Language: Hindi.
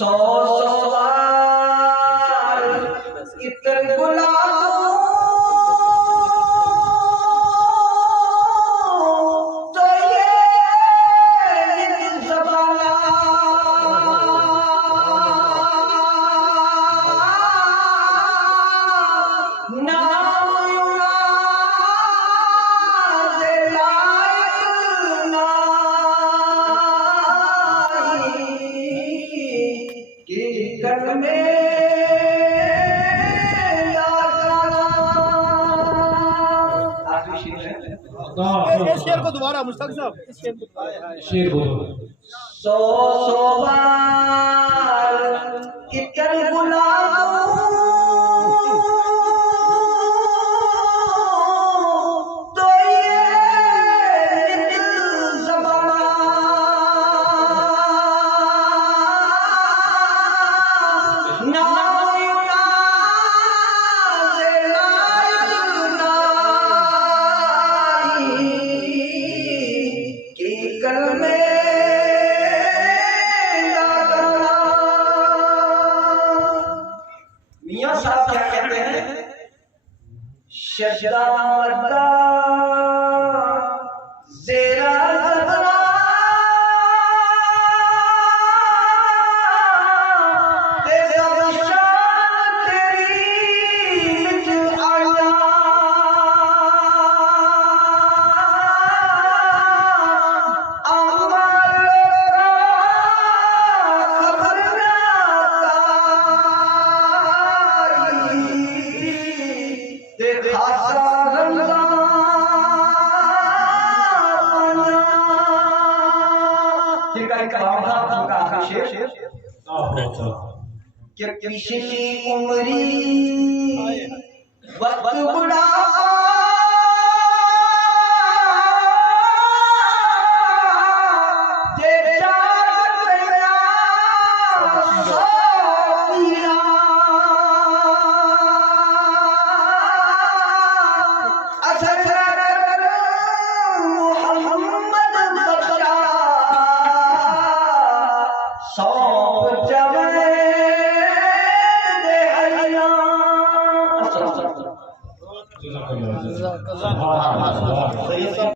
सौ सवाल इतर गुलाबों तो ये ज़बाना नाम युनाद लायक नाई कि कर में इस शेर को दोबारा मुश्ताक साहब, इस शेर को शेर बोलो। सौ सवाल इतर गुलाबों तो ये दिल ज़बाना नाम युनाद लायक नाई कि कर में मियां साहब क्या कहते हैं? शद्दा मद्दा ज़ेरा ज़बरा तेरा शान तेरी विच आया पिछली उम्री वक्त बुढ़ापा तेरा तेरा सोनिया असर मोहम्मद बख्शा सौंप जा